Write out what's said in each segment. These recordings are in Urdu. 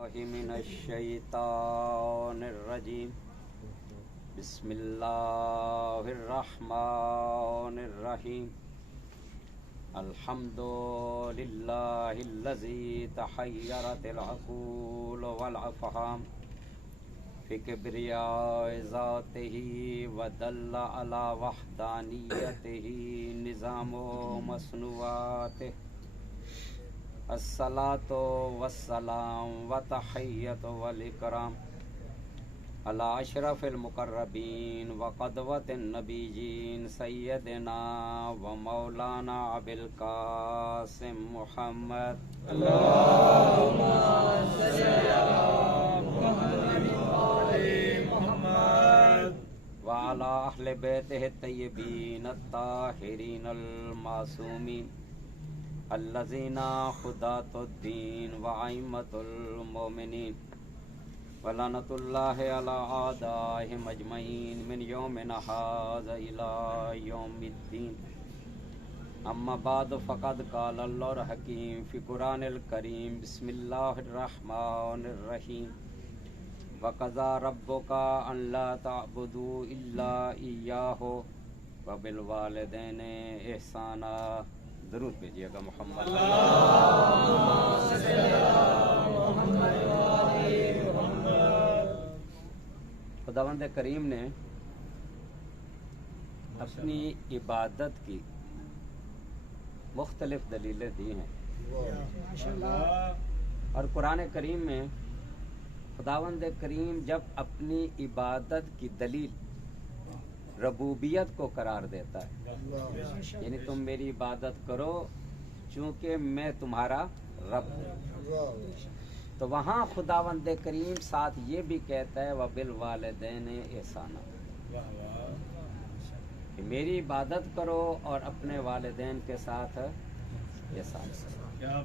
من الشیطان الرجیم بسم اللہ الرحمن الرحیم الحمد للہ الذی تحیرت العقول والافہام فی کبریاء ذاتہ ودل علی وحدانیتہ نظام و مصنوعاتہ الصلاۃ والسلام وتحیۃ والاکرام علی اشرف المقربین وقدوۃ النبیین سیدنا و مولانا ابی القاسم محمد اللہم صل علی محمد وآل محمد وعلی اہل بیتہ الطیبین الطاہرین المعصومین الذین خداۃ الدین وائمۃ المؤمنین ولعنۃ اللہ علی اعدائہم اجمعین من یومنا ھذا الی یوم الدین اما بعد فقد قال اللہ الحکیم فی قرآن الکریم بسم اللہ الرحمن الرحیم وقضى ربک ان لا تعبدوا الا ایاہ وبالوالدین احسانا. ضرور بھیجیے گا محمد. خداوند کریم نے اپنی عبادت کی مختلف دلیلیں دی ہیں اور قرآن کریم میں خداوند کریم جب اپنی عبادت کی دلیل ربوبیت کو قرار دیتا ہے، یعنی تم میری عبادت کرو چونکہ میں تمہارا رب ہوں، تو وہاں خداوند کریم ساتھ یہ بھی کہتا ہے وبالوالدین احسانا، کہ میری عبادت کرو اور اپنے والدین کے ساتھ احسان کرو،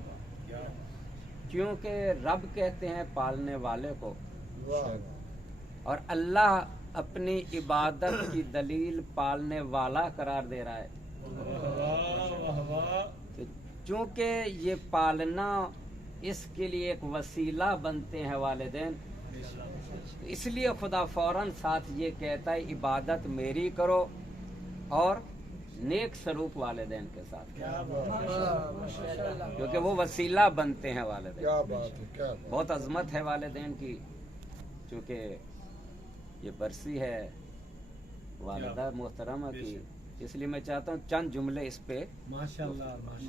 کیونکہ رب کہتے ہیں پالنے والے کو، اور اللہ اپنی عبادت کی دلیل پالنے والا قرار دے رہا ہے. چونکہ یہ پالنا اس کے لیے ایک وسیلہ بنتے ہیں والدین، اس لیے خدا فوراً ساتھ یہ کہتا ہے عبادت میری کرو اور نیک سلوک والدین کے ساتھ، کیونکہ وہ وسیلہ بنتے ہیں والدین. بہت عظمت ہے والدین کی، چونکہ یہ برسی ہے والدہ محترمہ کی، اس لیے میں چاہتا ہوں چند جملے اس پہ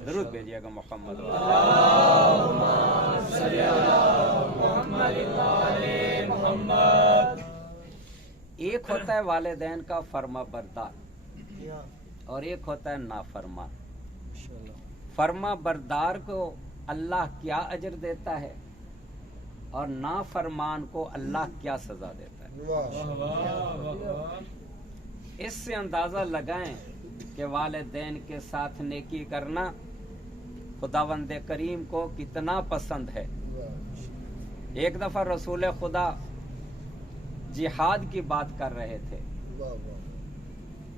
ضرور بھیجیے گا محمد. ایک ہوتا ہے والدین کا فرما بردار اور ایک ہوتا ہے نافرمان. فرما بردار کو اللہ کیا اجر دیتا ہے اور نافرمان کو اللہ کیا سزا دیتا ہے. اس سے اندازہ لگائیں کہ والدین کے ساتھ نیکی کرنا خداوند کریم کو کتنا پسند ہے. ایک دفعہ رسول خدا جہاد کی بات کر رہے تھے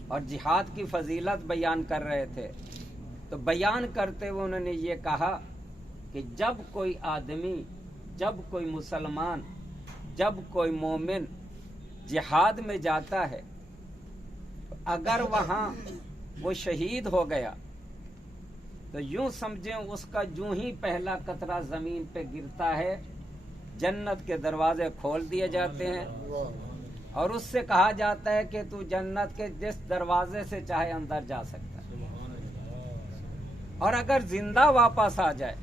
اور جہاد کی فضیلت بیان کر رہے تھے، تو بیان کرتے ہوئے انہوں نے یہ کہا کہ جب کوئی آدمی، جب کوئی مسلمان، جب کوئی مومن جہاد میں جاتا ہے، اگر وہاں وہ شہید ہو گیا تو یوں سمجھیں اس کا جو ہی پہلا قطرہ زمین پہ گرتا ہے جنت کے دروازے کھول دیے جاتے ہیں اور اس سے کہا جاتا ہے کہ تو جنت کے جس دروازے سے چاہے اندر جا سکتا ہے. اور اگر زندہ واپس آ جائے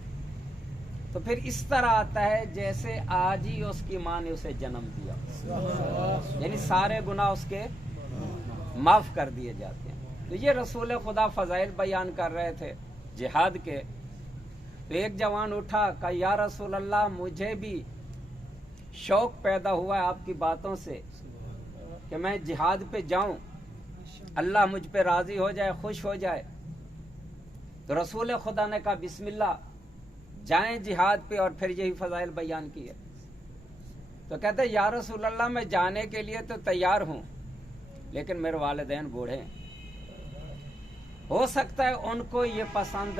تو پھر اس طرح آتا ہے جیسے آج ہی اس کی ماں نے اسے جنم دیا، یعنی سارے گناہ اس کے معاف کر دیے جاتے ہیں. تو یہ رسول خدا فضائل بیان کر رہے تھے جہاد کے. تو ایک جوان اٹھا کہ یا رسول اللہ، مجھے بھی شوق پیدا ہوا ہے آپ کی باتوں سے کہ میں جہاد پہ جاؤں، اللہ مجھ پہ راضی ہو جائے، خوش ہو جائے. تو رسول خدا نے کہا بسم اللہ، جائیں جہاد پہ، اور پھر یہی فضائل بیان کیے. تو کہتے ہیں یا رسول اللہ، میں جانے کے لیے تو تیار ہوں لیکن میرے والدین بوڑھے ہیں، ہو سکتا ہے ان کو یہ پسند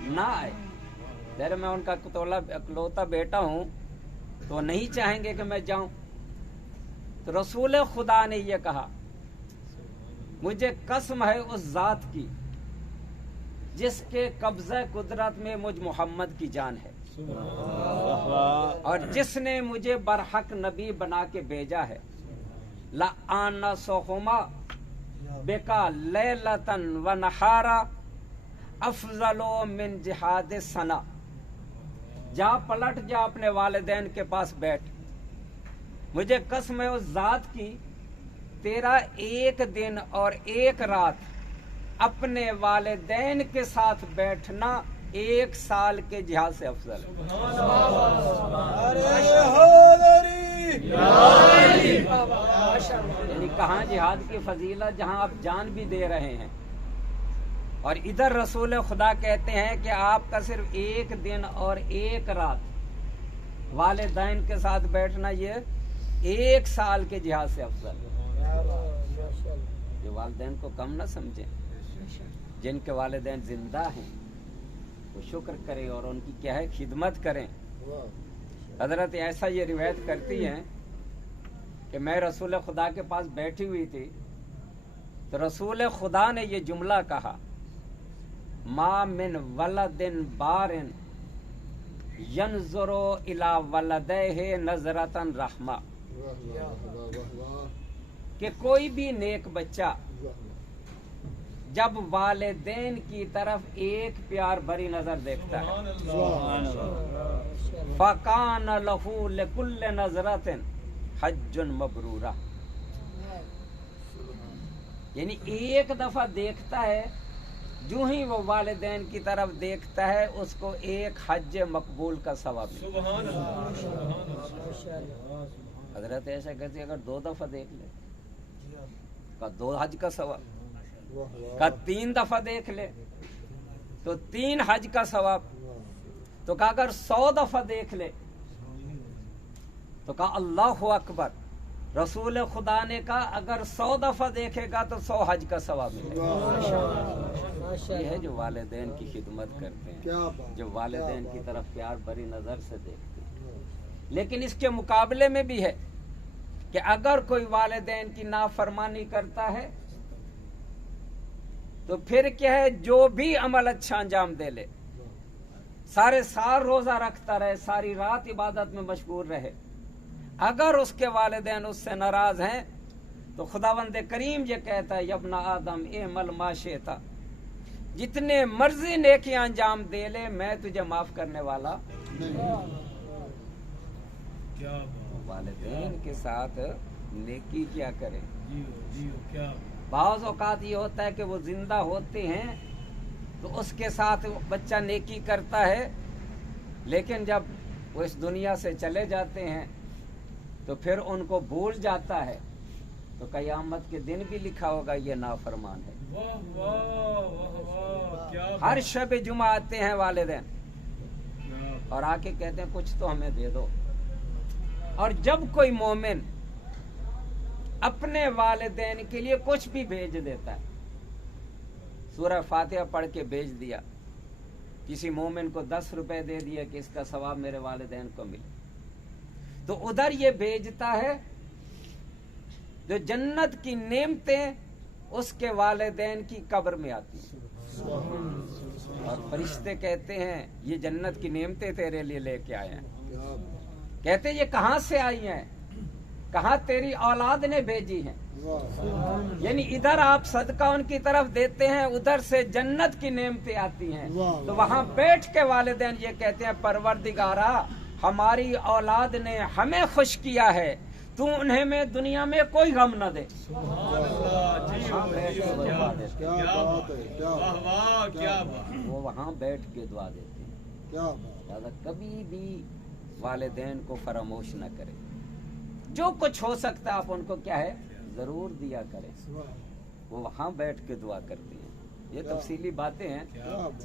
نہ آئے. میں ان کا اکلوتا بیٹا ہوں تو نہیں چاہیں گے کہ میں جاؤں. تو رسول خدا نے یہ کہا مجھے قسم ہے اس ذات کی جس کے قبضہ قدرت میں مجھ محمد کی جان ہے اور جس نے مجھے برحق نبی بنا کے بھیجا ہے. لَآنَسُهُمَا بِكَ لَيْلَةً وَنَهَارًا افضل من جہاد سنا. جا پلٹ جا اپنے والدین کے پاس بیٹھ. مجھے قسم ہے اس ذات کی تیرا ایک دن اور ایک رات اپنے والدین کے ساتھ بیٹھنا 1 سال کے جہاد سے افضل ہے. یعنی کہاں جہاد کی فضیلت جہاں آپ جان بھی دے رہے ہیں، اور ادھر رسول خدا کہتے ہیں کہ آپ کا صرف 1 دن اور 1 رات والدین کے ساتھ بیٹھنا یہ 1 سال کے جہاد سے افضل ہے. جو والدین کو کم نہ سمجھیں، جن کے والدین زندہ ہیں وہ شکر کریں اور ان کی کیا ہے خدمت کریں. حضرت ایسا یہ روایت کرتی ہیں کہ میں رسول خدا کے پاس بیٹھی ہوئی تھی تو رسول خدا نے یہ جملہ کہا ما من ولد بار ینظر الی ولدیہ نظرۃ رحمہ، کہ کوئی بھی نیک بچہ جب والدین کی طرف ایک پیار بھری نظر دیکھتا ہے فَقَانَ لَهُ لِكُلِّ نَظْرَةٍ حَجٌّ مَبْرُورًا. یعنی ایک دفعہ دیکھتا ہے، جو ہی وہ والدین کی طرف دیکھتا ہے اس کو ایک حج مقبول کا ثواب ملتا ہے. حضرت ایسا کہتے اگر 2 دفعہ دیکھ لے کا 2 حج کا ثواب، کا 3 دفعہ دیکھ لے تو 3 حج کا ثواب، تو کہا اگر 100 دفعہ دیکھ لے تو کہا اللہ اکبر. رسول خدا نے کہا اگر 100 دفعہ دیکھے گا تو 100 حج کا ثواب ملے گا. یہ ہے جو والدین کی خدمت کرتے ہیں، جو والدین کی طرف پیار بھری نظر سے دیکھتے ہیں. لیکن اس کے مقابلے میں بھی ہے کہ اگر کوئی والدین کی نافرمانی کرتا ہے تو پھر کیا ہے، جو بھی عمل اچھا انجام دے لے، سارے سال روزہ رکھتا رہے، ساری رات عبادت میں مشغول رہے، اگر اس کے والدین اس سے ناراض ہیں تو خداوند کریم یہ کہتا ہے ابن آدم اعمل ما شئت، جتنے مرضی نیکیاں انجام دے لے میں تجھے معاف کرنے والا. والدین کے ساتھ نیکی کیا کریں. بعض اوقات یہ ہوتا ہے کہ وہ زندہ ہوتے ہیں تو اس کے ساتھ بچہ نیکی کرتا ہے، لیکن جب وہ اس دنیا سے چلے جاتے ہیں تو پھر ان کو بھول جاتا ہے، تو قیامت کے دن بھی لکھا ہوگا یہ نافرمان ہے. ہر شب جمعہ آتے ہیں والدین اور آ کے کہتے ہیں کچھ تو ہمیں دے دو. اور جب کوئی مومن اپنے والدین کے لیے کچھ بھی بھیج دیتا ہے، سورہ فاتحہ پڑھ کے بھیج دیا، کسی مومن کو 10 روپے دے دیا کہ اس کا ثواب میرے والدین کو ملے، تو ادھر یہ بھیجتا ہے جو جنت کی نعمتیں اس کے والدین کی قبر میں آتی ہیں، اور فرشتے کہتے ہیں یہ جنت کی نعمتیں تیرے لیے لے کے آئے ہیں. کہتے یہ کہاں سے آئی ہیں؟ کہاں تیری اولاد نے بھیجی ہیں. یعنی ادھر آپ صدقہ ان کی طرف دیتے ہیں، ادھر سے جنت کی نعمتیں آتی ہیں. تو وہاں بیٹھ کے والدین یہ کہتے ہیں پروردگارا ہماری اولاد نے ہمیں خوش کیا ہے، تو انہیں میں دنیا میں کوئی غم نہ دے. وہ وہاں بیٹھ کے دعا دیتے ہیں. کبھی بھی والدین کو فراموش نہ کرے، جو کچھ ہو سکتا ہے آپ ان کو کیا ہے ضرور دیا کریں. وہ وہاں بیٹھ کے دعا کرتی ہیں. یہ تفصیلی باتیں ہیں،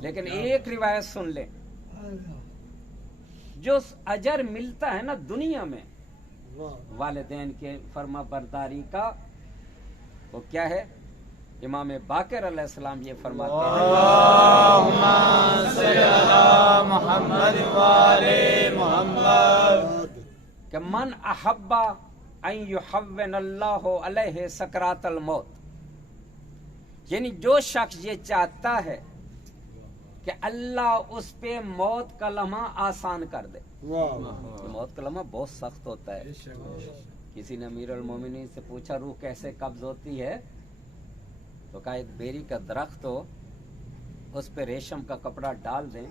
لیکن ایک روایت سن لیں. جو اجر ملتا ہے نا دنیا میں والدین کے فرما برداری کا، وہ کیا ہے؟ امام باقر علیہ السلام یہ فرماتے ہیں اللہم صلی علی محمد و آل محمد. کہ من احبا ان یحون اللہ علیہ سکرات الموت، یعنی جو شخص یہ چاہتا ہے کہ اللہ اس پہ موت کا لمحہ آسان کر دے. موت کا لمحہ بہت سخت ہوتا ہے. کسی نے امیر المومنین سے پوچھا روح کیسے قبض ہوتی ہے؟ تو کہا ایک بیری کا درخت ہو، اس پہ ریشم کا کپڑا ڈال دیں،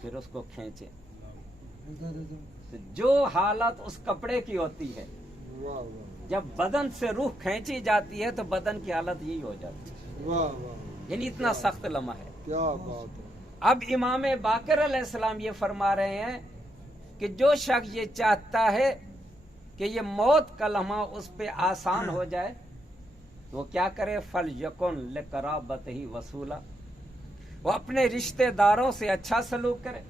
پھر اس کو کھینچیں. تو جو حالت اس کپڑے کی ہوتی ہے، جب بدن سے روح کھینچی جاتی ہے تو بدن کی حالت یہی ہو جاتی ہے. یعنی اتنا سخت لمحہ ہے. اب امام باقر علیہ السلام یہ فرما رہے ہیں کہ جو شخص یہ چاہتا ہے کہ یہ موت کا لمحہ اس پہ آسان ہو جائے تو وہ کیا کرے؟ فَلْيَكُنْ لِقَرَابَتِهِ وَصُولًا، وہ اپنے رشتہ داروں سے اچھا سلوک کرے.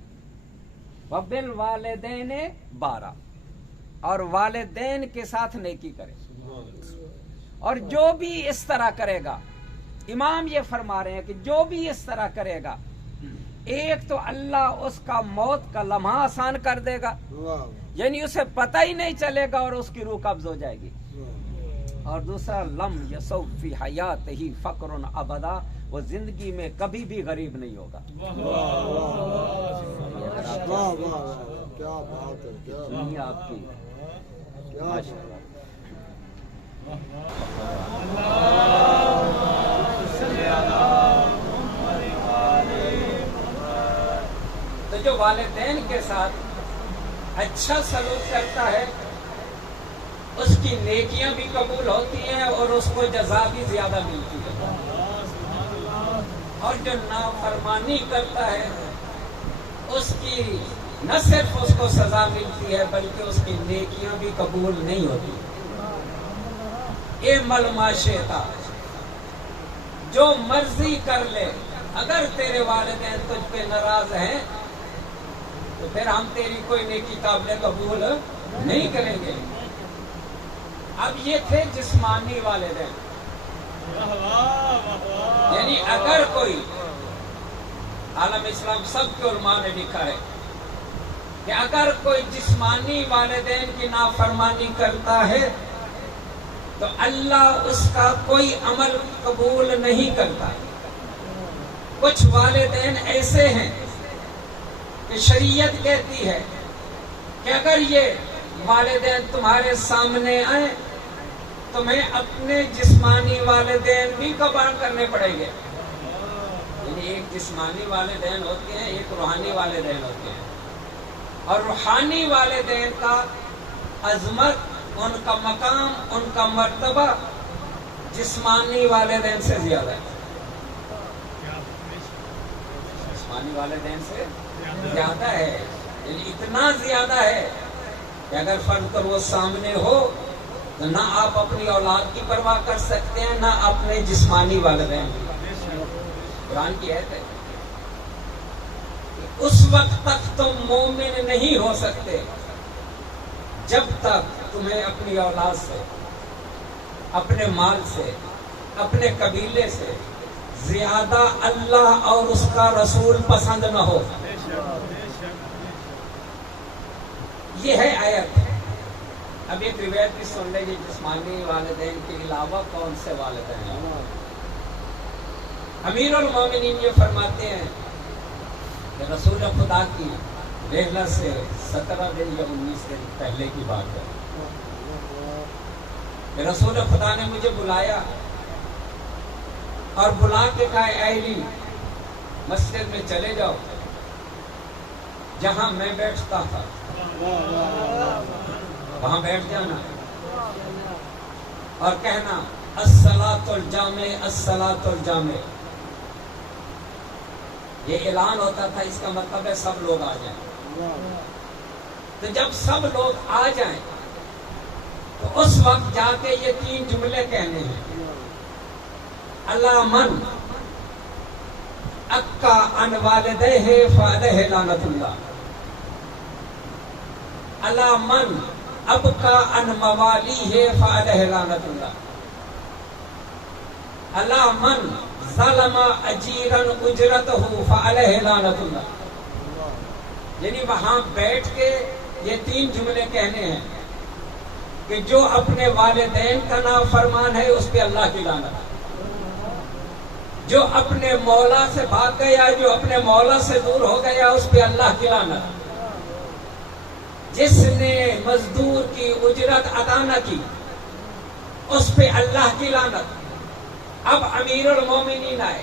وَبِالْوَالِدَيْنِ بَارًا، اور والدین کے ساتھ نیکی کرے. اور جو بھی اس طرح کرے گا، امام یہ فرما رہے ہیں کہ جو بھی اس طرح کرے گا، ایک تو اللہ اس کا موت کا لمحہ آسان کر دے گا، یعنی اسے پتہ ہی نہیں چلے گا اور اس کی روح قبض ہو جائے گی. اور دوسرا لم یسو فی حیاتہ فقر ابدا، وہ زندگی میں کبھی بھی غریب نہیں ہوگا. آپ کی تو جو والدین کے ساتھ اچھا سلوک کرتا ہے اس کی نیکیاں بھی قبول ہوتی ہیں اور اس کو جزا بھی زیادہ ملتی ہے. اور جو نافرمانی کرتا ہے اس کی نہ صرف اس کو سزا ملتی ہے بلکہ اس کی نیکیاں بھی قبول نہیں ہوتی. اعمل ما شئت، جو مرضی کر لے، اگر تیرے والدین تجھ پہ ناراض ہیں تو پھر ہم تیری کوئی نیکی قابل قبول نہیں کریں گے. اب یہ تھے جسمانی والدین، یعنی اگر کوئی، عالم اسلام سب کے علماء نے لکھا ہے کہ اگر کوئی جسمانی والدین کی نافرمانی کرتا ہے تو اللہ اس کا کوئی عمل قبول نہیں کرتا. کچھ والدین ایسے ہیں کہ شریعت کہتی ہے کہ اگر یہ والدین تمہارے سامنے آئیں تمہیں اپنے جسمانی والدین بھی قربان کرنے پڑیں گے. یعنی ایک جسمانی والدین ہوتے ہیں، ایک روحانی والدین ہوتے ہیں. اور روحانی والدین کا عظمت، ان کا مقام، ان کا مرتبہ جسمانی والدین سے زیادہ ہے. جسمانی والدین سے زیادہ ہے، یعنی اتنا زیادہ ہے کہ اگر فرض کر وہ سامنے ہو تو نہ آپ اپنی اولاد کی پرواہ کر سکتے ہیں نہ اپنے جسمانی والدین کی. قرآن کی آیت ہے اس وقت تک تم مومن نہیں ہو سکتے جب تک تمہیں اپنی اولاد سے، اپنے مال سے، اپنے قبیلے سے زیادہ اللہ اور اس کا رسول پسند نہ ہو. یہ ہے آیت. اب ایک روایت بھی سن لیں گے، جسمانی والدین کے علاوہ کون سے والدین ہیں. امیر المومنین یہ فرماتے ہیں کہ رسول خدا کی رحلت سے 17 دن یا 19 دن پہلے کی بات ہے کہ رسول خدا نے مجھے بلایا اور بلا کے کہا اے علی مسجد میں چلے جاؤ جہاں میں بیٹھتا تھا، وہاں بیٹھ جانا اور کہنا الصلاۃ الجامع الصلاۃ الجامع. یہ اعلان ہوتا تھا، اس کا مطلب ہے سب لوگ آ جائیں. تو جب سب لوگ آ جائیں تو اس وقت جا کے یہ 3 جملے کہنے ہیں. اللہ من اکا ان والدہ فعلیہ لعنت اللہ، اللہ من ابکا ان موالیہ فعلیہ لعنت اللہ، اللہ من ظلم اجیرن اجرتہ فعلیہ لعنت اللہ. یعنی وہاں بیٹھ کے یہ 3 جملے کہنے ہیں کہ جو اپنے والدین کا نافرمان ہے اس پہ اللہ کی لعنت، جو اپنے مولا سے بھاگ گیا، جو اپنے مولا سے دور ہو گیا، اس پہ اللہ کی لعنت، جس نے مزدور کی اجرت ادا نہ کی اس پہ اللہ کی لعنت۔ اب امیر المومنین آئے،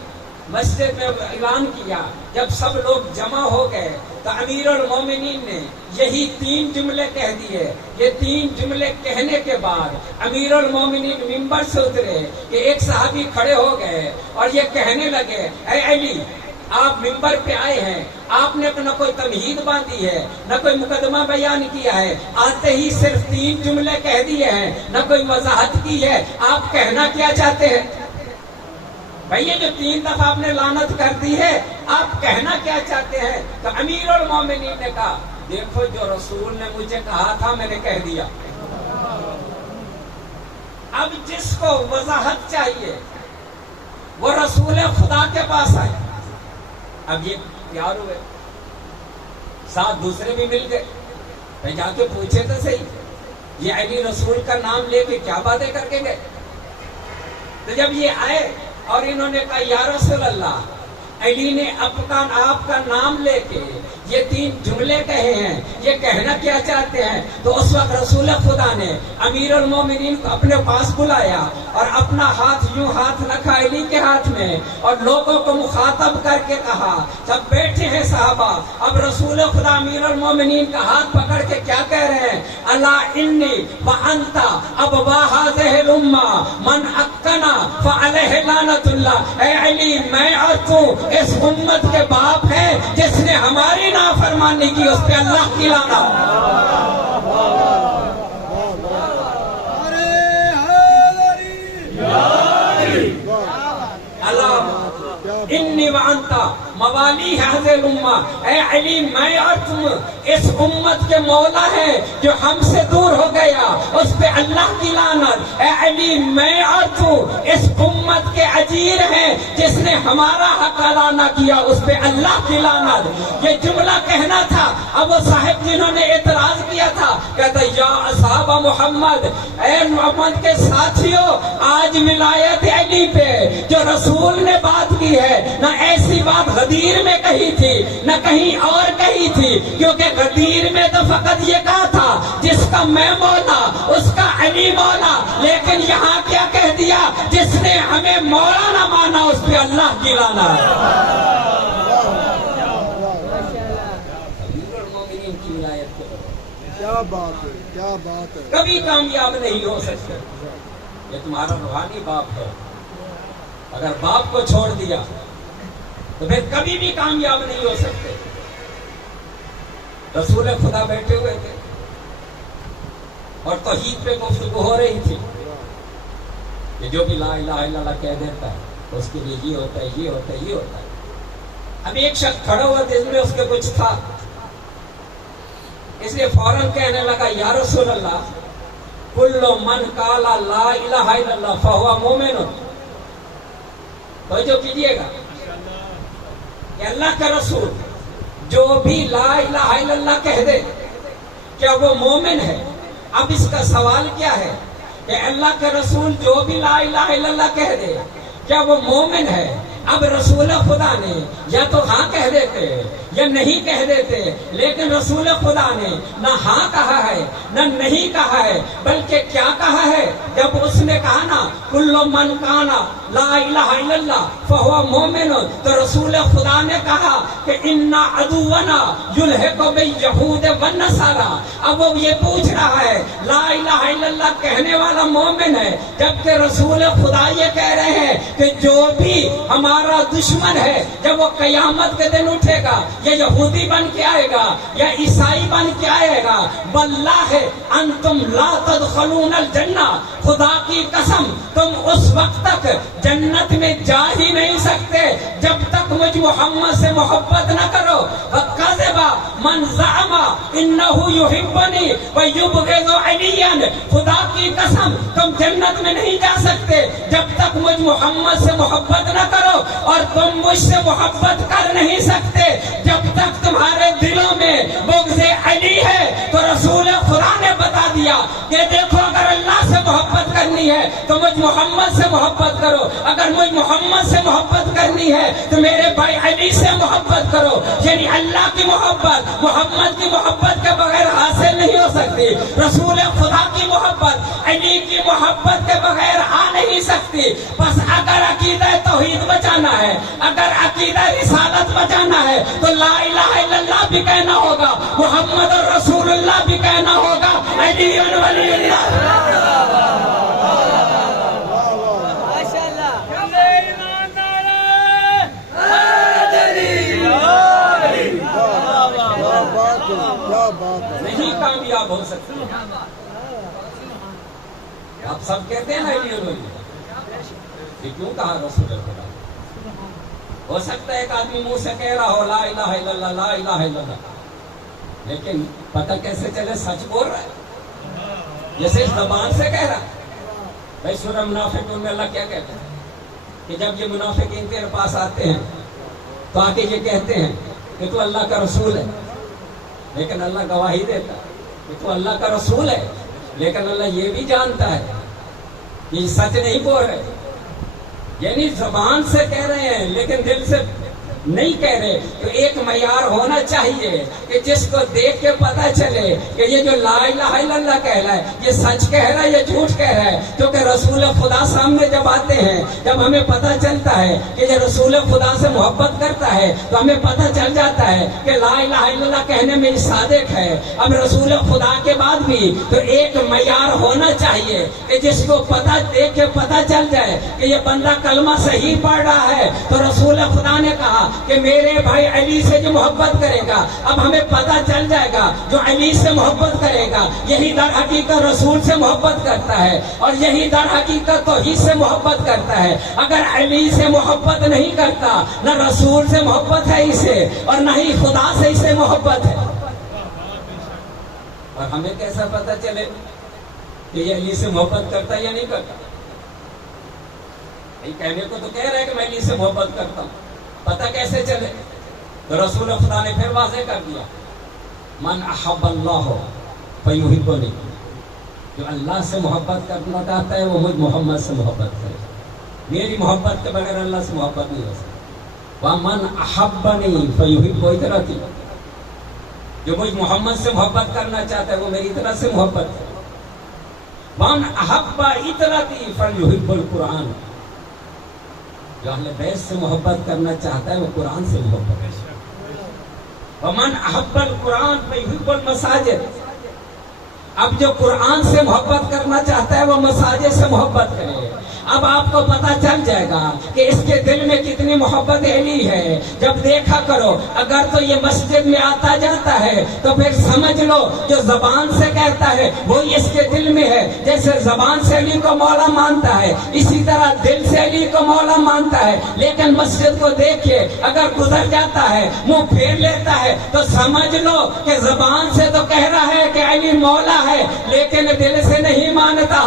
مسجد میں اعلان کیا، جب سب لوگ جمع ہو گئے تو امیر المومنین نے یہی 3 جملے کہہ دیے۔ یہ 3 جملے کہنے کے بعد امیر المومنین منبر سے اترے کہ ایک صحابی کھڑے ہو گئے اور یہ کہنے لگے، اے علی، آپ منبر پہ آئے ہیں، آپ نے نہ کوئی تمہید باندھی ہے، نہ کوئی مقدمہ بیان کیا ہے، آتے ہی صرف 3 جملے کہہ دیے ہیں، نہ کوئی وضاحت کی ہے، آپ کہنا کیا چاہتے ہیں؟ بھئی یہ جو 3 دفعہ آپ نے لعنت کر دی ہے، آپ کہنا کیا چاہتے ہیں؟ تو امیر المومنین نے کہا، دیکھو جو رسول نے مجھے کہا تھا میں نے کہہ دیا۔ اب جس کو وضاحت چاہیے وہ رسول خدا کے پاس آئے۔ اب یہ تیار ہوئے، 7 دوسرے بھی مل گئے، میں جا کے پوچھے تو صحیح یہ علی رسول کا نام لے کے کیا باتیں کر کے گئے؟ تو جب یہ آئے اور انہوں نے کہا یا رسول اللہ، علی نے آپ کا نام لے کے یہ 3 جملے کہے ہیں، یہ کہنا کیا چاہتے ہیں؟ تو اس وقت رسول خدا نے امیر المومنین کو اپنے پاس بلایا اور اپنا ہاتھ یوں ہاتھ رکھا علی کے ہاتھ میں اور لوگوں کو مخاطب کر کے کہا، جب بیٹھے ہیں صحابہ، اب رسول خدا امیر المومنین کا ہاتھ پکڑ کے کیا کہہ رہے ہیں؟ الا انی وانت ابوا هذه الامه من اکنا فعلیہ لعنت اللہ۔ اے علی، میں اور تو اس امت کے باپ ہیں، جس نے ہماری نافرمانی کی اس پہ اللہ کی لعنت۔ انی وانتا موالی هذه الامہ، اے علی میں اور تم اس امت کے مولا ہیں، جو ہم سے دور ہو گیا اس پہ اللہ کی لعنت۔ اے علی میں اور تو اس امت کے اجیر ہیں، جس نے ہمارا حق ادا نہ کیا اس پہ اللہ کی لعنت۔ یہ جملہ کہنا تھا۔ اب وہ صاحب جنہوں نے اعتراض کیا تھا کہتا، یا اصحاب محمد، اے محمد کے ساتھیوں، آج ولایت علی پہ جو رسول نے بات کی ہے، نہ ایسی بات غدیر میں کہی تھی نہ کہیں اور کہی تھی، کیونکہ غدیر میں تو فقط یہ کہا تھا جس کا میں مولا اس کا علی مولا، لیکن یہاں کیا کہہ دیا؟ جس نے ہمیں مولا نہ مانا اس پہ اللہ کی لعنت۔ کیا بات ہے، کیا بات ہے۔ کبھی کامیاب نہیں ہو سکتے۔ یہ تمہارا روحانی باپ ہے، اگر باپ کو چھوڑ دیا تو پھر کبھی بھی کامیاب نہیں ہو سکتے۔ رسول خدا بیٹھے ہوئے تھے اور توحید پہ گفتگو ہو رہی تھی کہ جو بھی لا الہ الا اللہ کہہ دیتا ہے اس کے لیے یہ ہوتا ہے، یہ ہوتا ہے، یہ ہوتا ہے۔ اب ایک شخص کھڑا ہوا جس میں اس کے کچھ تھا، اس لیے فوراً کہنے لگا، یا رسول اللہ، کل من قال لا الہ الا اللہ فہو مومن۔ توجہ کیجیے گا کہ اللہ کا رسول جو بھی لا الہ الا اللہ کہہ دے کیا وہ مومن ہے؟ اب اس کا سوال کیا ہے کہ اللہ کا رسول جو بھی لا الہ الا اللہ کہہ دے کیا وہ مومن ہے؟ اب رسول خدا نے یا تو ہاں کہہ دیتے یا نہیں کہہ دیتے، لیکن رسول خدا نے نہ ہاں کہا ہے نہ نہیں کہا ہے، بلکہ کیا کہا ہے؟ جب اس نے کہا نا کل من کانا لا الہ الا اللہ فہو مومن، تو رسول خدا نے کہا کہ انا عدونا یلحق بالیہود والنصارى۔ اب وہ یہ پوچھ رہا ہے لا الہ الا اللہ کہنے والا مومن ہے، جبکہ رسول خدا یہ کہہ رہے ہیں کہ جو بھی ہمارا دشمن ہے جب وہ قیامت کے دن اٹھے گا، یا یہودی بن کے آئے گا یا عیسائی بن کے آئے گا، واللہ انتم لا تدخلون الجنہ، خدا کی قسم تم اس وقت تک جنت میں جا ہی نہیں سکتے جب تک مجھ محمد سے محبت نہ کرو۔ وَقَذَبَ کذبا من زعم انه يحبني ويبغض عليا. خدا کی قسم تم جنت میں نہیں جا سکتے جب تک مجھ محمد سے محبت نہ کرو، اور تم مجھ سے محبت کر نہیں سکتے جب تک تمہارے دلوں میں بغض علی ہے. تو رسول خدا نے بتا دیا کہ دیکھو اگر اللہ سے محبت کرنی ہے تو مجھ محمد سے محبت کرو، اگر مجھ محمد سے محبت کرنی ہے تو میرے بھائی علی سے محبت کرو. یعنی اللہ کی محبت محمد کی محبت کے بغیر حاصل نہیں ہو سکتی، رسول خدا کی محبت علی کی محبت کے بغیر آ نہیں سکتی. بس اگر عقیدہ توحید بچانا ہے، اگر عقیدہ رسالت بچانا ہے تو لا الہ الا اللہ بھی کہنا ہوگا، محمد رسول اللہ بھی کہنا ہوگا، علی ولی اللہ. کیا بات ہے. نہیں کامیاب ہو سکتے. آپ سب کہتے ہیں نا یہ کیوں کہا رسول خدا؟ ہو سکتا ہے ایک آدمی منہ سے کہہ رہا ہو لا الہ الا اللہ لا الہ الا اللہ، لیکن پتہ کیسے چلے سچ بول رہا ہے؟ جیسے زبان سے کہہ رہا. بھائی سورہ منافقون میں اللہ کیا کہتا ہے کہ جب یہ منافقین تیرے پاس آتے ہیں تو آ کے یہ کہتے ہیں کہ تو اللہ کا رسول ہے، لیکن اللہ گواہی دیتا ہے کہ تو اللہ کا رسول ہے، لیکن اللہ یہ بھی جانتا ہے کہ یہ سچ نہیں بول رہے. یعنی زبان سے کہہ رہے ہیں لیکن دل سے نہیں کہہ رہے. تو ایک معیار ہونا چاہیے کہ جس کو دیکھ کے پتا چلے کہ یہ جو لا الہ الا اللہ کہہ رہا ہے یہ سچ کہہ رہا ہے یا جھوٹ کہہ رہا ہے. کیونکہ رسول خدا سامنے جب آتے ہیں، جب ہمیں پتا چلتا ہے کہ یہ رسول خدا سے محبت کرتا ہے تو ہمیں پتا چل جاتا ہے کہ لا الہ الا اللہ کہنے میں صادق ہے. اب رسول خدا کے بعد بھی تو ایک معیار ہونا چاہیے کہ جس کو پتا دیکھ کے پتا چل جائے کہ یہ بندہ کلمہ صحیح پڑھ رہا ہے. تو رسول خدا نے کہا کہ میرے بھائی علی سے جو محبت کرے گا، اب ہمیں پتا چل جائے گا جو علی سے محبت کرے گا یہی در حقیقت رسول سے محبت کرتا ہے، اور یہی در حقیقت توحید سے محبت کرتا ہے. اگر علی سے محبت نہیں کرتا، نہ رسول سے محبت ہے اسے اور نہ ہی خدا سے اسے محبت ہے. اور ہمیں کیسا پتا چلے کہ یہ علی سے محبت کرتا ہے یا نہیں کرتا؟ کہنے کو تو کہہ رہے ہیں کہ میں علی سے محبت کرتا ہوں، پتہ کیسے چلے؟ تو رسول خدا نے پھر واضح کر دیا من احب اللہ فیحبنی. جو اللہ سے محبت کرنا چاہتا ہے وہ مجھ محمد سے محبت کرے. میری محبت کے بغیر اللہ سے محبت نہیں ہو سکتی. ومن احبنی فیحب اطرتی. جو مجھ محمد سے محبت کرنا چاہتا ہے وہ میری طرح سے محبت کرے. من احب اطرتی فلیحب القرآن. جو اہل بیت سے محبت کرنا چاہتا ہے وہ قرآن سے محبت کرے. ومن احب القرآن فیحب المساجد. اب جو قرآن سے محبت کرنا چاہتا ہے وہ مساجد سے محبت کرے. اب آپ کو پتا چل جائے گا کہ اس کے دل میں کتنی محبت علی ہے. جب دیکھا کرو اگر تو یہ مسجد میں آتا جاتا ہے تو پھر سمجھ لو جو زبان سے کہتا ہے وہی اس کے دل میں ہے. جیسے زبان سے علی کو مولا مانتا ہے اسی طرح دل سے علی کو مولا مانتا ہے. لیکن مسجد کو دیکھ کے اگر گزر جاتا ہے منہ پھیر لیتا ہے تو سمجھ لو کہ زبان سے تو کہہ رہا ہے کہ علی مولا ہے لیکن دل سے نہیں مانتا.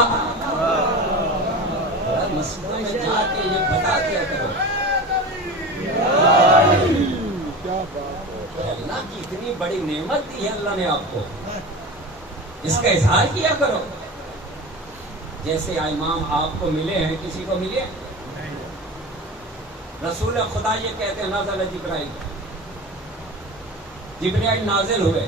اللہ کی اتنی بڑی نعمت دی ہے اللہ نے آپ کو، اس کا اظہار کیا کرو. جیسے امام آپ کو ملے ہیں کسی کو ملے؟ رسول خدا یہ کہتے ہیں نازل جبرائیل. جبرائیل نازل ہوئے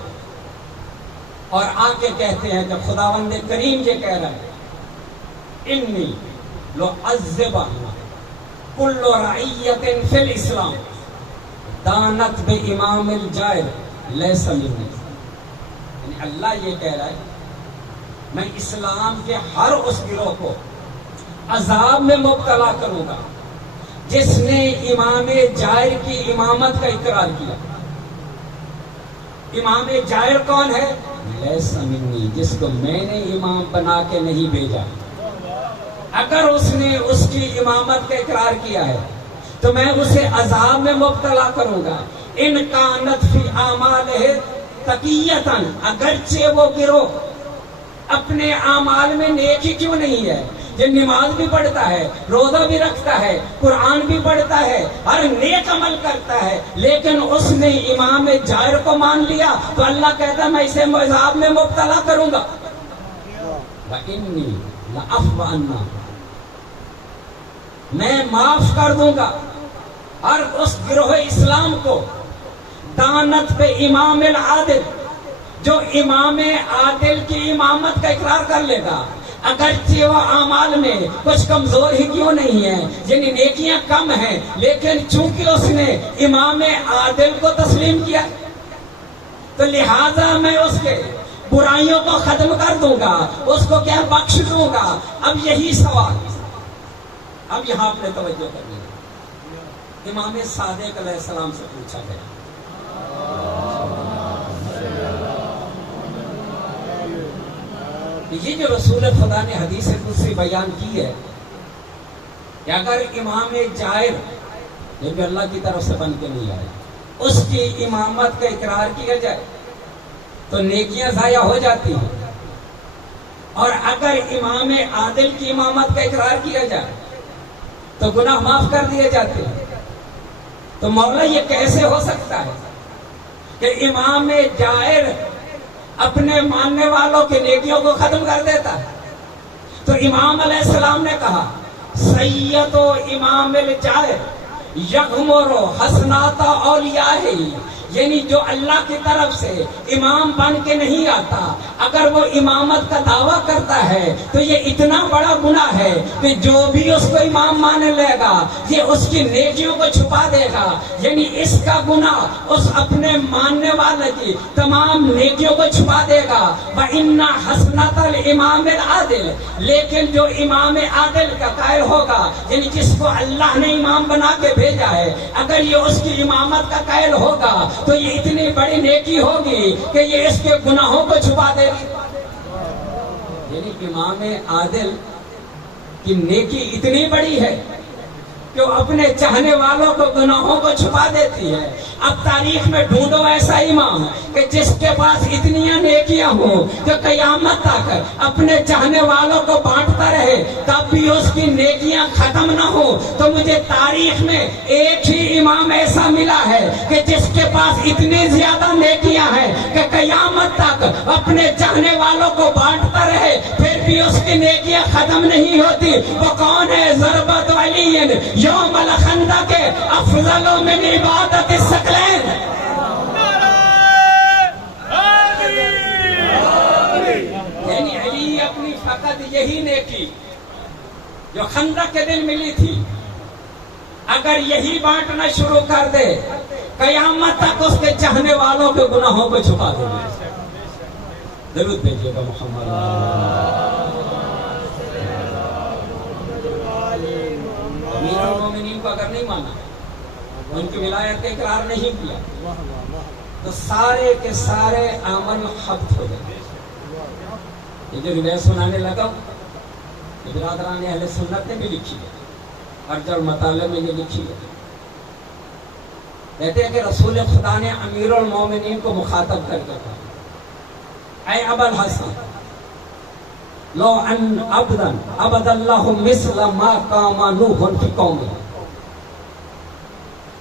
اور آ کے کہتے ہیں کہ خداوند کریم یہ کہہ رہا ہے انی لعذب کل رعیت فی الاسلام دانت بے امام الجائر لیس منی. یعنی اللہ یہ کہہ رہا ہے میں اسلام کے ہر اس گروہ کو عذاب میں مبتلا کروں گا جس نے امام جائر کی امامت کا اقرار کیا. امام جائر کون ہے؟ لیس منی، جس کو میں نے امام بنا کے نہیں بھیجا. اگر اس نے اس کی امامت کا اقرار کیا ہے تو میں اسے عذاب میں مبتلا کروں گا. ان کانت فی اعمالہ تقیتن، اگرچہ وہ گروہ اپنے اعمال میں نیکی کیوں نہیں ہے، یہ نماز بھی پڑھتا ہے، روزہ بھی رکھتا ہے، قرآن بھی پڑھتا ہے، ہر نیک عمل کرتا ہے، لیکن اس نے امام جائر کو مان لیا تو اللہ کہتا ہے میں اسے عذاب میں مبتلا کروں گا۔ وَإِنِّي لَأَعْفُوَنَّ، میں معاف کر دوں گا اور اس گروہ اسلام کو دانت پہ امام العادل، جو امام عادل کی امامت کا اقرار کر لے گا، اگرچہ وہ اعمال میں کچھ کمزور ہی کیوں نہیں ہے، یعنی نیکیاں کم ہیں، لیکن چونکہ اس نے امام عادل کو تسلیم کیا تو لہذا میں اس کے برائیوں کو ختم کر دوں گا، اس کو کیا بخش دوں گا۔ اب یہی سوال اب یہاں آپ نے توجہ کرنی ہے، امام صادق علیہ السلام سے پوچھا گیا، یہ جو رسول خدا نے حدیث قدسی بیان کی ہے کہ اگر امام جائر، یہ بھی اللہ کی طرف سے بن کے نہیں آئے، اس کی امامت کا اقرار کیا جائے تو نیکیاں ضائع ہو جاتی ہیں، اور اگر امام عادل کی امامت کا اقرار کیا جائے تو گناہ معاف کر دیے جاتے ہیں۔ تو مولا یہ کیسے ہو سکتا ہے کہ امام جائر اپنے ماننے والوں کے نیکیوں کو ختم کر دیتا ہے؟ تو امام علیہ السلام نے کہا سید و امام الجائر یغمر حسنات اولیاء، یعنی جو اللہ کی طرف سے امام بن کے نہیں آتا، اگر وہ امامت کا دعویٰ کرتا ہے تو یہ اتنا بڑا گناہ ہے کہ جو بھی اس کو امام مان لے گا یہ اس کی نیکیوں کو چھپا دے گا، یعنی اس کا گناہ اس اپنے ماننے والے کی تمام نیکیوں کو چھپا دے گا۔ وَإِنَّ حَسْنَةَ الْإِمَامِ الْعَادِلِ، لیکن جو امام عادل کا قائل ہوگا، یعنی جس کو اللہ نے امام بنا کے بھیجا ہے، اگر یہ اس کی امامت کا قائل ہوگا تو یہ اتنی بڑی نیکی ہوگی کہ یہ اس کے گناہوں کو چھپا دے گی۔ یعنی امام عادل کی نیکی اتنی بڑی ہے کہ وہ اپنے چاہنے والوں کو گناہوں کو چھپا دیتی ہے۔ اب تاریخ میں ڈھونڈو ایسا امام کہ جس کے پاس اتنی نیکیاں ہوں کہ قیامت تک اپنے چاہنے والوں کو بانٹتا رہے تب بھی اس کی نیکیاں ختم نہ ہو۔ تو مجھے تاریخ میں ایک ہی امام ایسا ملا ہے کہ جس کے پاس اتنی زیادہ نیکیاں ہیں کہ قیامت تک اپنے چاہنے والوں کو بانٹتا رہے پھر بھی اس کی نیکیاں ختم نہیں ہوتی۔ وہ کون ہے؟ ضربت علی یوم الخندق افضل من عبادت الثقلین۔ یعنی علی اپنی فقط یہی نیکی جو خندق کے دن ملی تھی، اگر یہی بانٹنا شروع کر دے قیامت تک اس کے چاہنے والوں کے گناہوں کو چھپا دے گا۔ درود بھیجیے گا محمد۔ امیر المومنین کو اگر نہیں مانا، ان کی ولایت کا اقرار نہیں کیا تو سارے کے سارے عمل حبط ہو جائیں۔ یہ جو روایت سنانے لگا یہ برادران اہل سنت نے بھی لکھی ہے، ارجع المطالب میں یہ لکھی ہے۔ کہتے ہیں کہ رسول خدا نے امیر المومنین کو مخاطب کر کے کہا، اے ابا الحسن، لو ان عبدا عبد اللہ مثل ما قام نوح فی قومه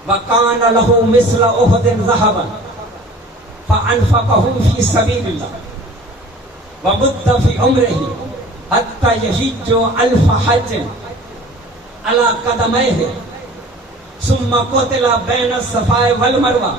وکان له مثل احد ذهبا فانفقه فی سبیل اللہ ومد فی عمره حتی یحج الف حج علی قدمیہ ثم قتل بین الصفا والمروہ۔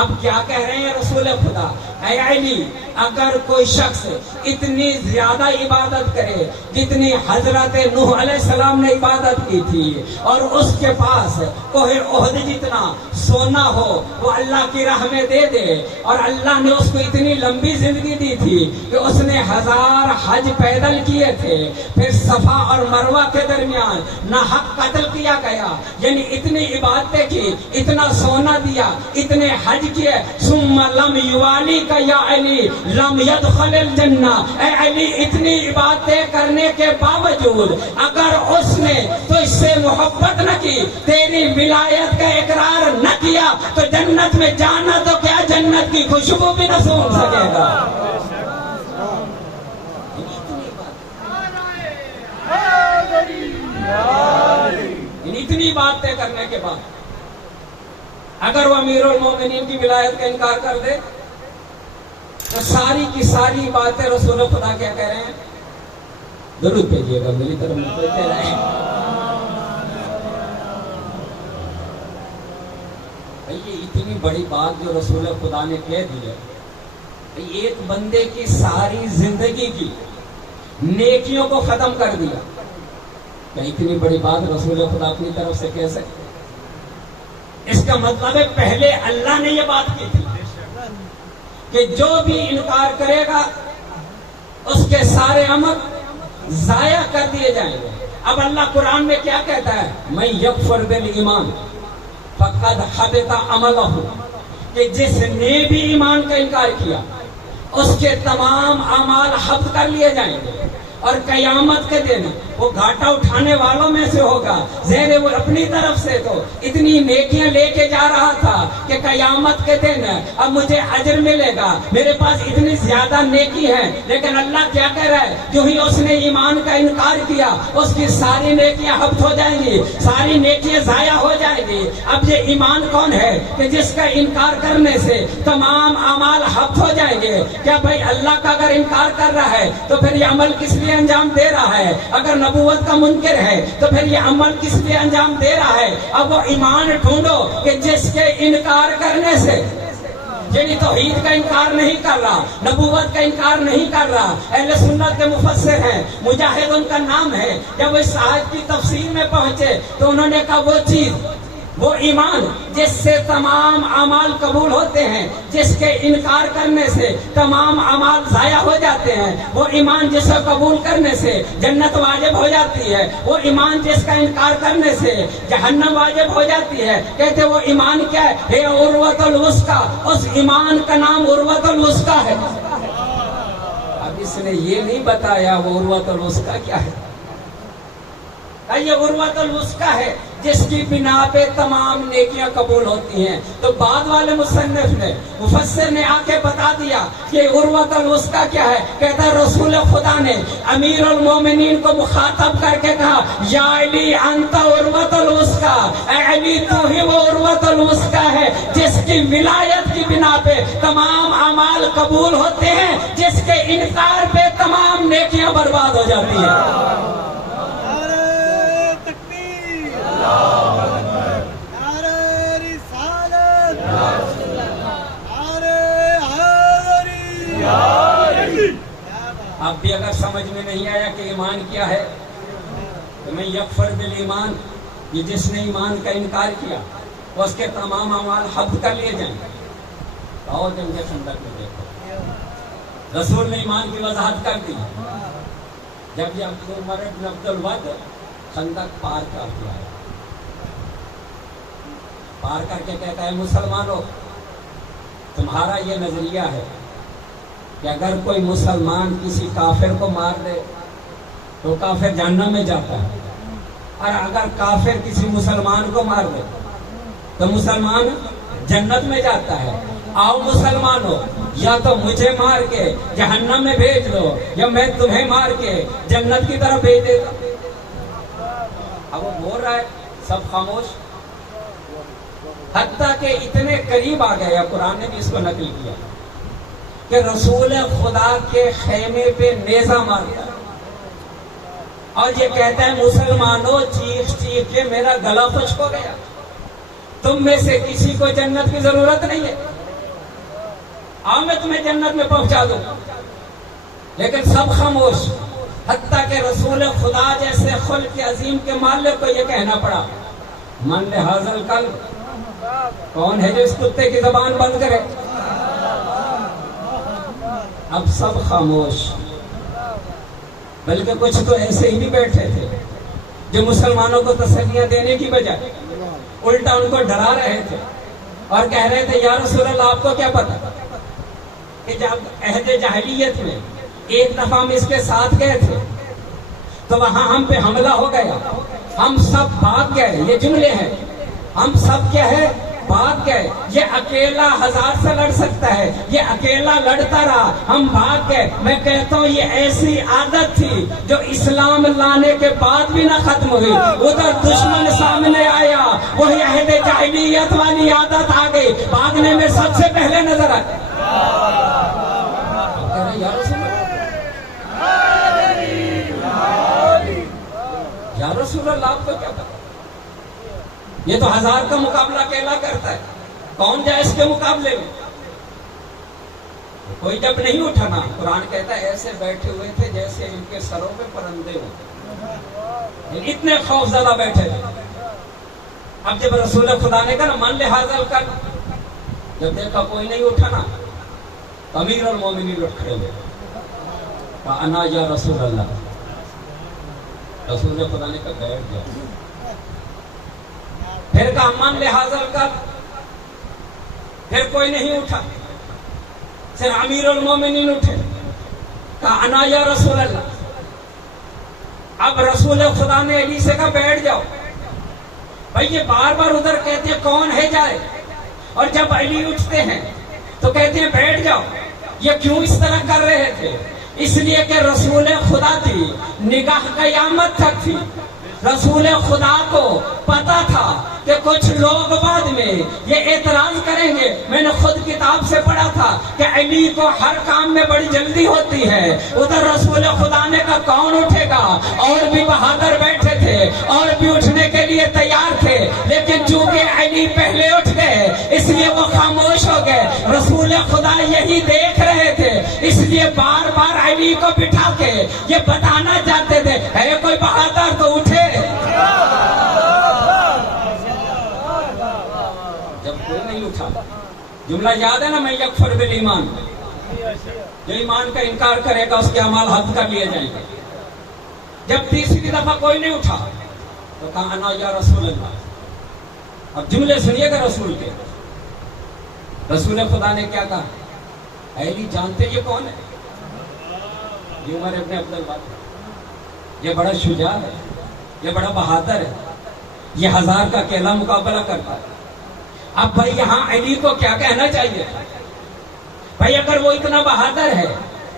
اب کیا کہہ رہے ہیں رسول خدا؟ اے علی، اگر کوئی شخص اتنی زیادہ عبادت کرے جتنی حضرت نوح علیہ السلام نے عبادت کی تھی، اور اس کے پاس کوہ احد جتنا سونا ہو وہ اللہ کی راہ میں دے دے، اور اللہ نے اس کو اتنی لمبی زندگی دی تھی کہ اس نے 1000 حج پیدل کیے تھے، پھر صفا اور مروہ کے درمیان ناحق قتل کیا گیا، یعنی اتنی عبادتیں کی، اتنا سونا دیا، اتنے حج کیے، ثم لم یوالی کا یا علی لم يدخل الجنہ، اے علی اتنی عبادتیں کرنے کے باوجود اگر اس نے تو اس سے محبت نہ کی، تیری ولایت کا اقرار نہ کیا تو جنت میں جانا تو کیا جنت کی خوشبو بھی نہ سونگھ سکے گا۔ اتنی باتیں کرنے کے بعد اگر وہ امیر المومنین کی ولایت کا انکار کر دے تو ساری کی ساری باتیں رسول خدا کیا کہہ رہے ہیں؟ درود بھیجیے گا میری طرف کہہ رہے ہیں۔ یہ اتنی بڑی بات جو رسول خدا نے کہہ دی ہے، ایک بندے کی ساری زندگی کی نیکیوں کو ختم کر دیا، کیا اتنی بڑی بات رسول خدا اپنی طرف سے کہہ سکتے؟ اس کا مطلب ہے پہلے اللہ نے یہ بات کی تھی کہ جو بھی انکار کرے گا اس کے سارے عمل ضائع کر دیے جائیں گے۔ اب اللہ قرآن میں کیا کہتا ہے؟ میں یکفر بالایمان فقد حبط عملہ، کہ جس نے بھی ایمان کا انکار کیا اس کے تمام اعمال حبط کر لیے جائیں گے، اور قیامت کے دن وہ گھاٹا اٹھانے والوں میں سے ہوگا۔ زہر وہ اپنی طرف سے تو اتنی نیکیاں لے کے جا رہا تھا کہ قیامت کے دن اب مجھے اجر ملے گا، میرے پاس اتنی زیادہ نیکی ہے، لیکن اللہ کیا کہہ رہا ہے؟ جو ہی اس نے ایمان کا انکار کیا اس کی ساری نیکیاں حبط ہو جائیں گی، ساری نیکیاں ضائع ہو جائیں گی۔ اب یہ ایمان کون ہے کہ جس کا انکار کرنے سے تمام اعمال حبط ہو جائیں گے؟ کیا بھائی اللہ کا اگر انکار کر رہا ہے تو پھر یہ عمل کس لیے انجام دے رہا ہے؟ اگر نبوت کا منکر ہے تو پھر یہ عمل کس لیے انجام دے رہا ہے؟ اب وہ ایمان ڈھونڈو کہ جس کے انکار کرنے سے، یعنی توحید کا انکار نہیں کر رہا، نبوت کا انکار نہیں کر رہا۔ اہل سنت کے مفسر ہیں، مجاہد ان کا نام ہے، جب اس آیت کی تفسیر میں پہنچے تو انہوں نے کہا وہ چیز، وہ ایمان جس سے تمام اعمال قبول ہوتے ہیں، جس کے انکار کرنے سے تمام اعمال ضائع ہو جاتے ہیں، وہ ایمان جس کو قبول کرنے سے جنت واجب ہو جاتی ہے، وہ ایمان جس کا انکار کرنے سے جہنم واجب ہو جاتی ہے۔ کہتے وہ ایمان کیا ہے؟ ہے عروۃ الوثقی، اس ایمان کا نام عروۃ الوثقی ہے۔ اب اس نے یہ نہیں بتایا وہ عروۃ الوثقی کیا ہے۔ یہ عروۃ الوثقی ہے جس کی بنا پہ تمام نیکیاں قبول ہوتی ہیں۔ تو بعد والے مصنف نے، مفسر نے آ کے بتا دیا کہ عروۃ الوثقی کیا ہے۔ کہتا ہے رسول خدا نے امیر المومنین کو مخاطب کر کے کہا یا علی انت عروۃ الوثقی، اے علی تو ہی وہ عروۃ الوثقی ہے جس کی ولایت کی بنا پہ تمام اعمال قبول ہوتے ہیں، جس کے انکار پہ تمام نیکیاں برباد ہو جاتی ہیں۔ اب بھی اگر سمجھ میں نہیں آیا کہ ایمان کیا ہے تو میں یکفر بالایمان، یہ جس نے ایمان کا انکار کیا اس کے تمام اعمال حبط کر لیے جائیں۔ اور جنگ خندق میں دیکھو رسول نے ایمان کی وضاحت کر دی جب یہ عمر بن عبد الود خندق پار کر دیا، پار کر کے کہتا ہے مسلمانوں تمہارا یہ نظریہ ہے کہ اگر کوئی مسلمان کسی کافر کو مار دے تو کافر جہنم میں جاتا ہے، اور اگر کافر کسی مسلمان کو مار دے تو مسلمان جنت میں جاتا ہے۔ آؤ مسلمانوں، یا تو مجھے مار کے جہنم میں بھیج دو یا میں تمہیں مار کے جنت کی طرف بھیج دیتا۔ اب وہ بول رہا ہے، سب خاموش، حتیٰ کہ اتنے قریب آ گیا، قرآن نے بھی اس کو نقل کیا کہ رسول خدا کے خیمے پہ نیزہ مارتا ہے اور یہ کہتا ہے مسلمانوں چیخ چیخ کے میرا گلا خشک ہو گیا، تم میں سے کسی کو جنت کی ضرورت نہیں ہے، آؤ میں تمہیں جنت میں پہنچا دوں۔ لیکن سب خاموش، حتیٰ کہ رسول خدا جیسے خلق عظیم کے مالک کو یہ کہنا پڑا من لہذا القلب، کون ہے جو اس کتے کی زبان بند کرے؟ اب سب خاموش، بلکہ کچھ تو ایسے ہی بھی بیٹھے تھے جو مسلمانوں کو تسلیاں دینے کی بجائے الٹا ان کو ڈرا رہے تھے اور کہہ رہے تھے یا رسول اللہ آپ کو کیا پتا کہ جب عہد جاہلیت میں ایک دفعہ ہم اس کے ساتھ گئے تھے تو وہاں ہم پہ حملہ ہو گیا، ہم سب بھاگ گئے. یہ جملے ہیں، ہم سب کیا ہے بھاگ گئے. یہ اکیلا 1000 سے لڑ سکتا ہے، یہ اکیلا لڑتا رہا، ہم بھاگ گئے. میں کہتا ہوں یہ ایسی عادت تھی جو اسلام لانے کے بعد بھی نہ ختم ہوئی. ادھر دشمن سامنے آیا، وہی عہد جاہلیت والی عادت آ گئی، بھاگنے میں سب سے پہلے نظر آئی. یا رسول اللہ آپ کو کیا پتا، یہ تو 1000 کا مقابلہ اکیلا کرتا ہے، کون جائے اس کے مقابلے میں. کوئی جب نہیں اٹھانا، قرآن کہتا ہے ایسے بیٹھے ہوئے تھے جیسے ان کے سروں پہ پرندے ہوتے، اتنے خوف زدہ بیٹھے تھے. اب جب رسول خدا نے کہا نا من لحاظ کر، جب دیکھا کوئی نہیں اٹھانا تو امیر المومنین اٹھ کھڑے ہوئے، کہا انا یا رسول اللہ. رسول خدا نے کہا بیٹھ جاؤ. پھر کہا من لحاظ کر، پھر کوئی نہیں اٹھا. پھر امیر المومنین اٹھے، کہا انا یا رسول اللہ. اب رسول خدا نے علی سے کہا بیٹھ جاؤ. بھائی یہ بار بار ادھر کہتے ہیں کون ہے جائے، اور جب علی اٹھتے ہیں تو کہتے ہیں بیٹھ جاؤ. یہ کیوں اس طرح کر رہے تھے؟ اس لیے کہ رسول خدا تھی، نگاہ قیامت تک تھی. رسول خدا کو پتا تھا کہ کچھ لوگ بعد میں یہ اعتراض کریں گے. میں نے خود کتاب سے پڑھا تھا کہ علی کو ہر کام میں بڑی جلدی ہوتی ہے. ادھر رسول خدا نے کہا کون اٹھے گا، اور بھی بہادر بیٹھے تھے اور بھی اٹھنے کے لیے تیار تھے، لیکن چونکہ علی پہلے اٹھ گئے اس لیے وہ خاموش ہو گئے. رسول خدا یہی دیکھ رہے تھے، اس لیے بار بار علی کو بٹھا کے یہ بتانا چاہتے تھے ہے کوئی بہادر تو اٹھے. جب کوئی نہیں اٹھا، جملہ یاد ہے نا میں یکفر بالایمان، جو ایمان کا انکار کرے گا اس کے اعمال حد کر لیے جائیں گے. جب تیسری دفعہ کوئی نہیں اٹھا تو کہا انا یا رسول اللہ. اب جملے سنیے گا رسول کے. رسول خدا نے کیا کہا، علی جانتے یہ کون ہے؟ یہ عمر ابن عبداللہ، یہ بڑا شجاع ہے، یہ بڑا بہادر ہے، یہ 1000 کا اکیلا مقابلہ کرتا ہے. اب بھائی یہاں علی کو کیا کہنا چاہیے؟ بھائی اگر وہ اتنا بہادر ہے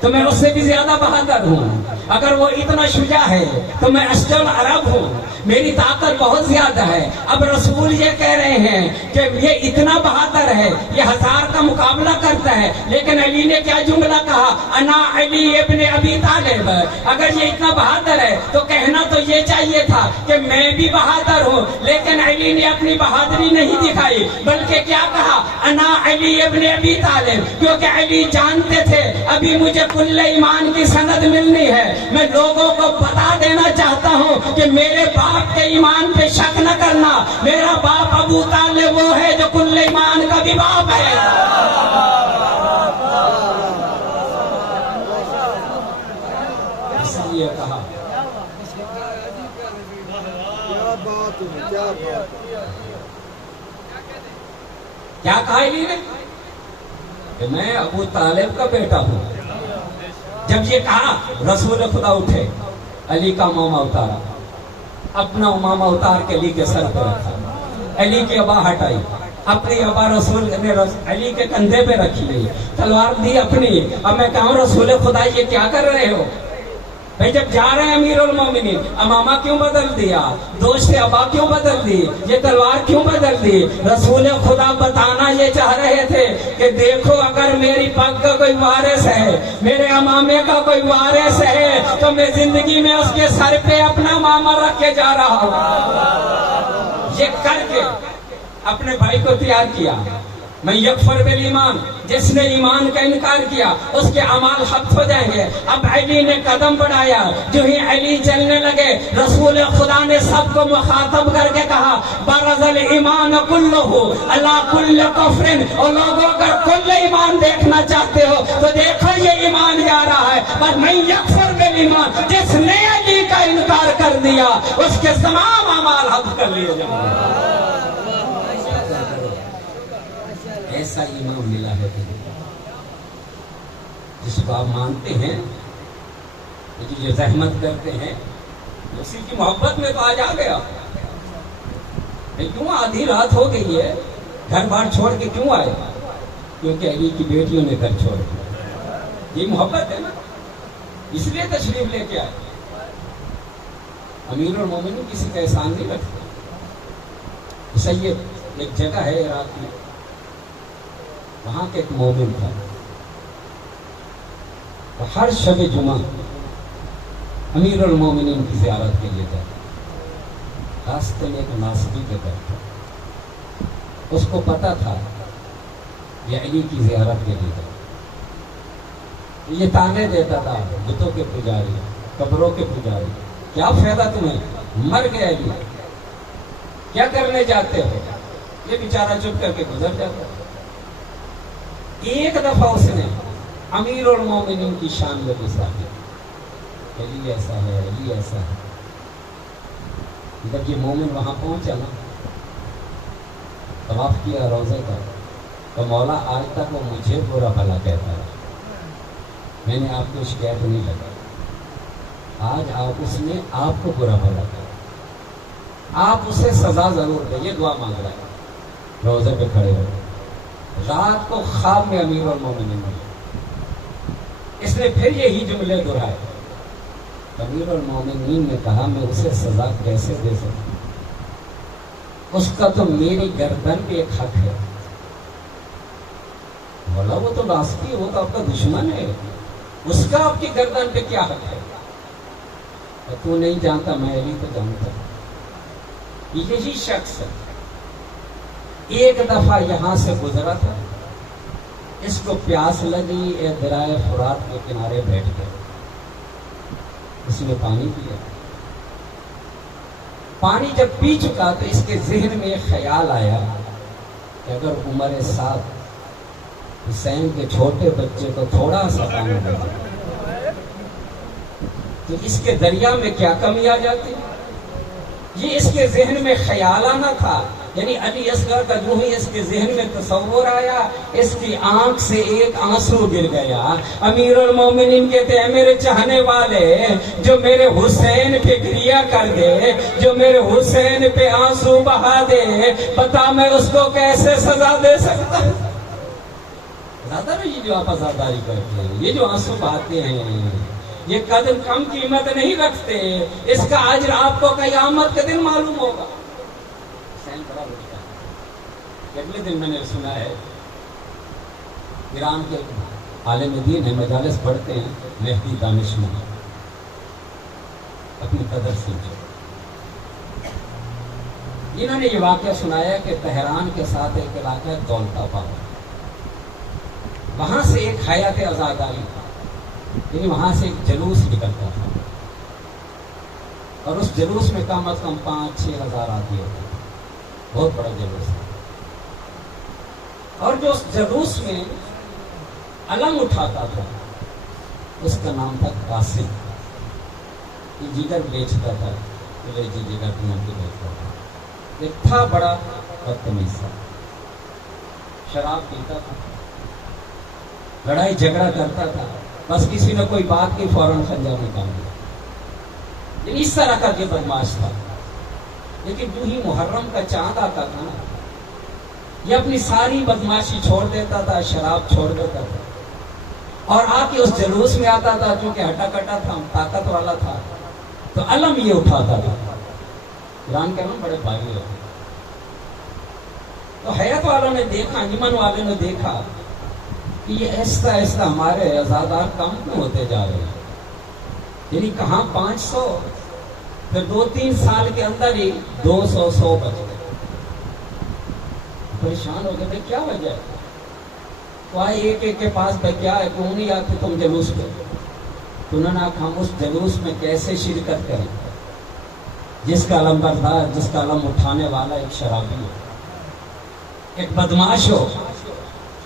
تو میں اس سے بھی زیادہ بہادر ہوں. اگر وہ اتنا شجاع ہے تو میں اشجع العرب ہوں، میری طاقت بہت زیادہ ہے. اب رسول یہ کہہ رہے ہیں کہ یہ اتنا بہادر ہے، یہ 1000 کا مقابلہ کرتا ہے، لیکن علی نے کیا جملہ کہا، انا علی ابن ابی طالب. اگر یہ اتنا بہادر ہے تو کہنا تو یہ چاہیے تھا کہ میں بھی بہادر ہوں، لیکن علی نے اپنی بہادری نہیں دکھائی، بلکہ کیا کہا، انا علی ابن ابی طالب. کیونکہ علی جانتے تھے ابھی مجھے کل ایمان کی سند ملنی ہے. میں لوگوں کو بتا دینا چاہتا ہوں کہ میرے باپ کے ایمان پہ شک نہ کرنا، میرا باپ ابو طالب وہ ہے جو کل ایمان کا بھی باپ ہے. اس لیے کہا کیا کہا علی نے کہ میں ابو طالب کا بیٹا ہوں. جب یہ کہا رسول خدا اٹھے، علی کا امامہ اتارا، اپنا امامہ اتار کے علی کے سر پہ رکھا، علی کی ابا ہٹائی، اپنی ابا رسول نے علی کے کندھے پہ رکھی، تلوار دی اپنی. اب میں کہوں رسول خدا یہ کیا کر رہے ہو؟ بھائی جب جا رہے ہیں امیر المومنین، امامہ کیوں بدل دیا، دوست ابا کیوں بدل دی، یہ تلوار کیوں بدل دی؟ رسول خدا بتانا یہ چاہ رہے تھے کہ دیکھو اگر میری پگ کا کوئی وارث ہے، میرے امامے کا کوئی وارث ہے، تو میں زندگی میں اس کے سر پہ اپنا امامہ رکھ کے جا رہا ہوں. یہ کر کے اپنے بھائی کو تیار کیا. میں یکفر بالایمان، جس نے ایمان کا انکار کیا اس کے اعمال حبس ہو جائیں گے. اب علی نے قدم بڑھایا، جو ہی علی چلنے لگے رسول خدا نے سب کو مخاطب کر کے کہا برز الایمان کلہ علی کل کفر. اور لوگوں اگر کل ایمان دیکھنا چاہتے ہو تو دیکھو یہ ایمان جا رہا ہے. پر میں یکفر بالایمان، جس نے علی کا انکار کر دیا اس کے تمام اعمال حبس کر لیے جائیں گے. ایسا ایمان ملا ہے. جس کو آپ مانتے ہیں، جو زحمت کرتے ہیں، اسی کی محبت میں تو آج آ گیا. کیوں آدھی رات ہو گئی ہے، گھر بار چھوڑ کے کیوں آئے؟ کیونکہ علی کی بیٹیوں نے گھر چھوڑ دیا. یہ محبت ہے نا، اس لیے تشریف لے کے آئے. امیر المومنین کسی کا احسان نہیں رکھتے. سید ایک جگہ ہے عراق میں، وہاں کے ایک مومن تھا، تو ہر شب جمعہ امیر المومنین کی زیارت کے لیے جاتا. راستے میں ایک ناصبی کے گھر تھا، اس کو پتا تھا یہ علی کی زیارت کے لیے جاتا. یہ تانے دیتا تھا بتوں کے پجاری، قبروں کے پجاری، کیا فائدہ تمہیں، مر گئے علی، کیا کرنے جاتے ہو؟ یہ بیچارہ چپ کر کے گزر جاتا. ایک دفعہ اس نے امیر المومنین کی شان میں گزرا دیا، علی ایسا ہے، علی ایسا ہے. جب یہ مومن وہاں پہنچا نا، طواف کیا روزے کا، تو مولا آج تک وہ مجھے برا بھلا کہتا ہے، میں نے آپ کو شکایت نہیں لگائی. آج اس نے آپ کو برا بھلا کہا، آپ اسے سزا ضرور دیں. یہ دعا مانگ رہا ہے روزے پہ کھڑے ہو. رات کو خواب میں امیر المومنین نے اس نے پھر یہی جملے دہرائے. امیر المومنین نے کہا میں اسے سزا کیسے دے سکتا، اس کا تو میری گردن پہ ایک حق ہے. بولا وہ تو ناصبی، وہ تو آپ کا دشمن ہے، اس کا آپ کی گردن پہ کیا حق ہے؟ تو نہیں جانتا، میں علی تو جانتا ہوں. یہی شخص ایک دفعہ یہاں سے گزرا تھا، اس کو پیاس لگی، ایک دریا فرات کے کنارے بیٹھ گئے. اس نے پانی پیا. پانی جب پی چکا تو اس کے ذہن میں ایک خیال آیا کہ اگر عمر ساتھ حسین کے چھوٹے بچے کو تھوڑا سا پانی دے تو اس کے دریا میں کیا کمی آ جاتی. یہ اس کے ذہن میں خیال آنا تھا. یعنی علی اصغر کا جو ہی اس کے ذہن میں تصور آیا، اس کی آنکھ سے ایک آنسو گر گیا. امیر المومنین کہتے ہیں میرے چاہنے والے جو میرے حسین پہ گریا کر دے، جو میرے حسین پہ آنسو بہا دے، بتا میں اس کو کیسے سزا دے سکتا ہوں. زیادہ نہیں جو آپ آزاداری کرتے ہیں، یہ جو آنسو بہاتے ہیں، یہ قدر کم قیمت نہیں رکھتے. اس کا اجر آپ کو قیامت کے دن معلوم ہوگا. حسین بڑا لڑکا ہے. اگلے دن میں نے سنا ہے ایران کے عالم دین ہے، مجالس پڑھتے ہیں، مہدی دانشمند، اپنی قدر سمجھو. انہوں نے یہ واقعہ سنایا کہ تہران کے ساتھ ایک علاقہ ہے دولت آباد، وہاں سے ایک حیات آزاداری تھا. یعنی وہاں سے ایک جلوس نکلتا تھا، اور اس جلوس میں کم از کم 5-6 ہزار آدمی ہوتے. بہت بڑا جلوس تھا. اور جو اس جلوس میں علم اٹھاتا تھا اس کا نام تھا قاسم. یہ جگر بیچتا تھا، جی جگر کی نام بیچتا تھا. ایک تھا بڑا بدتمیز تھا، شراب پیتا تھا، لڑائی جھگڑا کرتا تھا، بس کسی نے کوئی بات کی فوراً خنجر نکال دیا. اس طرح کا یہ بدماش تھا. لیکن جو ہی محرم کا چاند آتا تھا نا، یہ اپنی ساری بدماشی چھوڑ دیتا تھا، شراب چھوڑ دیتا تھا، اور آ کے اس جلوس میں آتا تھا. چونکہ ہٹا کٹا تھا، طاقت والا تھا، تو علم یہ اٹھاتا تھا. ایران کے علم بڑے بھاری ہوتے. تو حیات والوں نے دیکھا، ایمن والوں نے دیکھا کہ یہ ایسا ایسا ہمارے آزادار کم کیوں ہوتے جا رہے ہیں. یعنی کہاں 500، پھر 2-3 سال کے اندر ہی 200 بچ گئے. پریشان ہو گئے بھائی کیا وجہ ہے. تو آئے ایک کے پاس بھائی کیا ہے، کیوں نہیں آتے تم جلوس پہ. تو انہوں نے کہا ہم اس جلوس میں کیسے شرکت کریں جس کا علم بردار، جس کا علم اٹھانے والا ایک شرابی ہو، ایک بدماش ہو.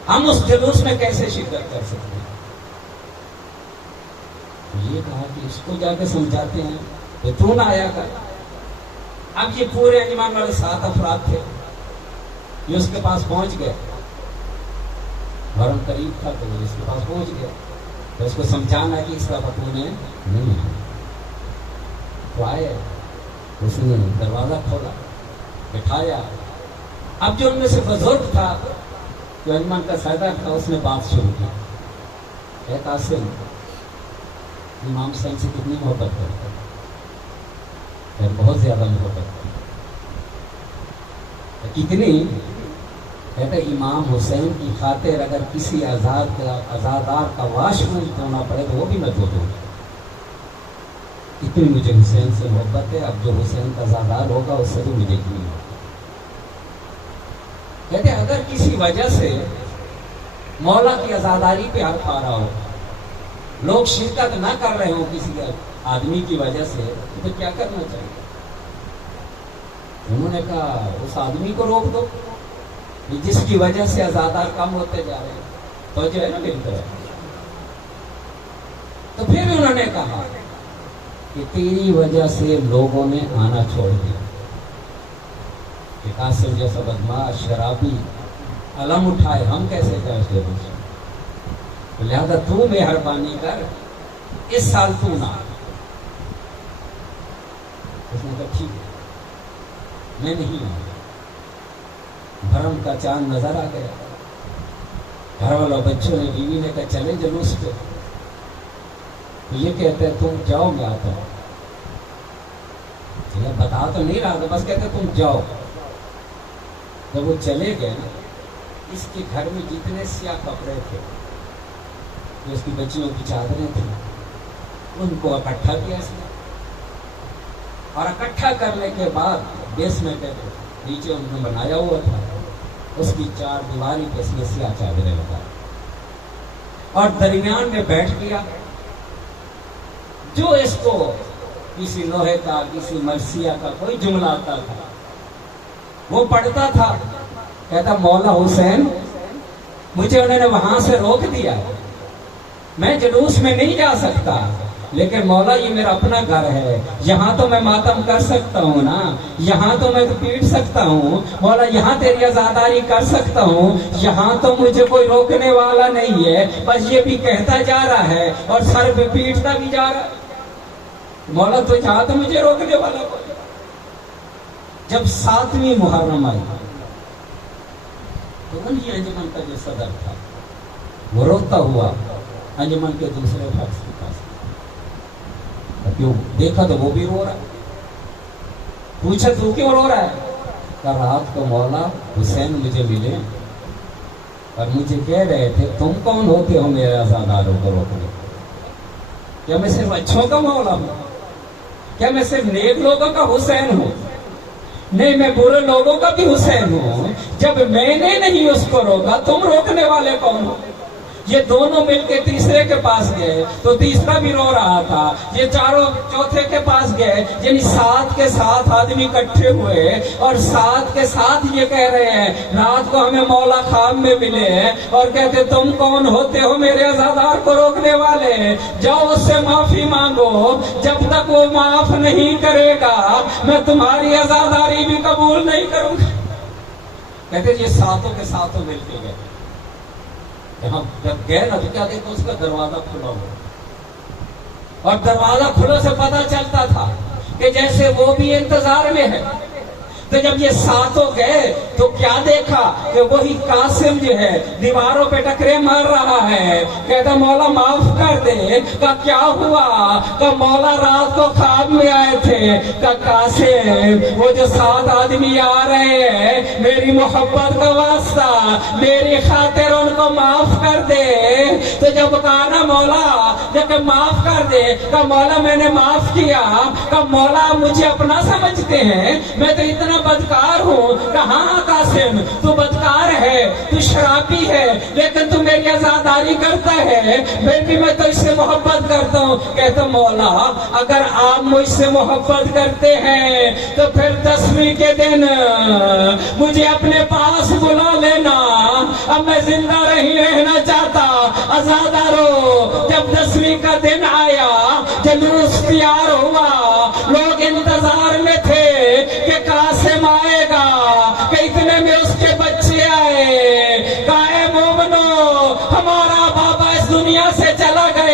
ہم اس جلوس میں کیسے شرکت کر سکتے ہیں. یہ کہا کہ اس کو جا کے سمجھاتے ہیں کہ تو نہ آیا کر. اب یہ پورے انجمن والے 7 افراد تھے، یہ اس کے پاس پہنچ گئے. محرم قریب تھا تو وہ اس کے پاس پہنچ گئے. تو اس کو سمجھانا کہ اس کا بطون ہے نہیں ہے. تو آئے, اس نے دروازہ کھولا, بٹھایا. اب جو ان میں سے بزرگ تھا, جو انجمن کا صدر تھا, اس نے بات شروع کی. اے قاسم, امام حسین سے کتنی محبت کرتا ہے؟ بہت زیادہ محبت کرتا. کتنی؟ کہتے امام حسین کی خاطر اگر کسی آزادار کا واش روم ہونا پڑے تو وہ بھی میں دھو دوں. اتنی مجھے حسین سے محبت ہے. اب جو حسین کا آزادار ہوگا اس سے بھی مجھے اتنی ہوگا. کہتے اگر کسی وجہ سے مولا کی آزاداری پہ حق آ رہا ہو, لوگ شرکت نہ کر رہے ہوں کسی آدمی کی وجہ سے, تو کیا کرنا چاہیے؟ انہوں نے کہا اس آدمی کو روک دو جس کی وجہ سے آزادار کم ہوتے جا رہے ہیں. تو جو ہے نا بہتر. تو پھر انہوں نے کہا کہ تیری وجہ سے لوگوں نے آنا چھوڑ دیا. کہ قاسم جیسا بدماش شرابی علم اٹھائے, ہم کیسے کر. لہذا تو مہربانی کر, اس سال تو نہ. اس نے کہا ٹھیک ہے, میں نہیں آؤں. بھرم کا چاند نظر آ گیا. گھر والوں بچوں نے, بیوی نے کہا چلے جلوس پہ. تو یہ کہتے ہیں تم جاؤ, میں آتا ہوں. بتا تو نہیں رہا تھا, بس کہتے تم جاؤ. جب وہ چلے گئے نا, اس کے گھر میں جتنے سیاہ کپڑے تھے, جو اس کی بچیوں کی چادریں تھیں, ان کو اکٹھا کیا اس نے. اور اکٹھا کرنے کے بعد بیسمنٹ نیچے ان نے بنایا ہوا تھا, اس کی 4 دیواری پہ اس نے سیاہ چادریں لگائی اور درمیان میں بیٹھ گیا. جو اس کو کسی لوہے کا, کسی مرثیہ کا کوئی جملہ آتا تھا, وہ پڑھتا تھا. کہتا مولا حسین, مجھے انہوں نے وہاں سے روک دیا, میں جلوس میں نہیں جا سکتا, لیکن مولا یہ میرا اپنا گھر ہے, یہاں تو میں ماتم کر سکتا ہوں نا, یہاں تو میں پیٹ سکتا ہوں مولا, یہاں تیری آزاداری کر سکتا ہوں, یہاں تو مجھے کوئی روکنے والا نہیں ہے. بس یہ بھی کہتا جا رہا ہے اور سر پہ پیٹتا بھی جا رہا ہے. مولا تو یہاں تو مجھے روکنے والا کوئی. جب 7ویں محرم آئی تو انہی انجمن کا جو صدر تھا وہ روتا ہوا انجمن کے دوسرے فرد کے پاس. کیوں دیکھا تو وہ بھی رو رہا ہے. پوچھا تو کیوں رو رہا ہے؟ کہ رات کو مولا حسین مجھے ملے اور مجھے کہہ رہے تھے تم کون ہوتے ہو میرے آزاداروں کو روکنے؟ کیا میں صرف اچھوں کا مولا ہوں؟ کیا میں صرف نیک لوگوں کا حسین ہوں؟ نہیں, میں برے لوگوں کا بھی حسین ہوں. جب میں نے نہیں اس کو روکا, تم روکنے والے کون ہو؟ یہ دونوں مل کے تیسرے کے پاس گئے تو تیسرا بھی رو رہا تھا. یہ چاروں چوتھے کے پاس گئے, یعنی 7 کے 7 آدمی اکٹھے ہوئے اور 7 کے 7 یہ کہہ رہے ہیں رات کو ہمیں مولا خواب میں ملے ہیں اور کہتے تم کون ہوتے ہو میرے آزادار کو روکنے والے؟ جاؤ اس سے معافی مانگو, جب تک وہ معاف نہیں کرے گا میں تمہاری آزاداری بھی قبول نہیں کروں گا. کہتے یہ 7 کے 7 مل کے گئے. جب گئے نا تو کیا دیکھو اس کا دروازہ کھلا ہوا, اور دروازہ کھلے سے پتا چلتا تھا کہ جیسے وہ بھی انتظار میں ہے. تو جب یہ 7 گئے تو کیا دیکھا کہ وہی قاسم جو ہے دیواروں پہ ٹکرے مار رہا ہے. کہتا مولا معاف کر دے. کہ کیا ہوا؟ کہ مولا رات کو خواب میں آئے تھے. کہ قاسم وہ جو 7 آدمی آ رہے ہیں میری محبت کا واسطہ, میری خاطر ان کو معاف کر دے. تو جب کہا نا مولا جب معاف کر دے, کہ مولا میں نے معاف کیا. کہ مولا مجھے اپنا سمجھتے ہیں, میں تو اتنا بدکار ہوں. کہ ہاں قاسم تو بدکار ہے, تو شرابی ہے, لیکن تو میری آزاداری کرتا ہے, میں تو اس سے محبت کرتا ہوں. کہتا مولا اگر آپ مجھ سے محبت کرتے ہیں تو پھر 10ویں کے دن مجھے اپنے پاس بلا لینا, اب میں زندہ نہیں رہنا چاہتا. آزادارو جب 10ویں کا دن آیا, جلوس تیار ہوا, لوگ انتظار میں تھے کہ قاسم آئے گا, کہ اتنے میں اس کے بچے آئے. کہا اے مومنو ہمارا بابا اس دنیا سے چلا گیا,